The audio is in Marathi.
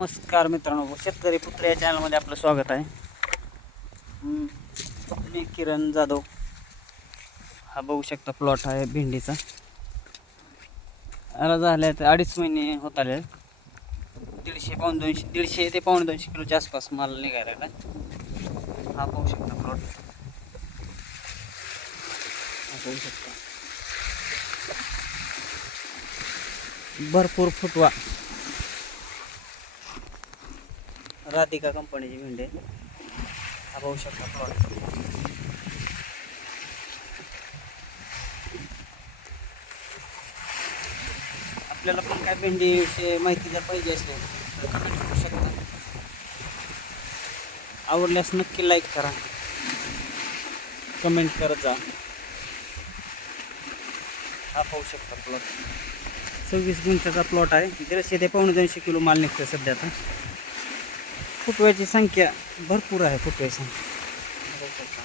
नमस्कार मित्रांनो, शेतकरी पुत्र या चॅनलमध्ये आपलं स्वागत आहे. मी किरण जाधव. हा बघू शकता प्लॉट आहे भेंडीचा. याला झाले 2.5 महिने होत आले. 150 ते 250 किलोच्या आसपास माल निघायला. हा बघू शकता प्लॉट. बघू शकता भरपूर फुटवा. राधिका कंपनीची भेंडी. हा बघू शकता प्लॉट. आपल्याला पण काय भेंडीविषयी माहिती जर पाहिजे असेल तर कमेंट करू शकता. आवडल्यास नक्की लाईक करा, कमेंट करत जा. हा पाहू शकता प्लॉट 26 गुंठ्याचा प्लॉट आहे. 150 ते 250 किलो माल निघतो सध्या. आता फुटव्याची संख्या भरपूर आहे. फुटव्याची संख्या बघू शकता.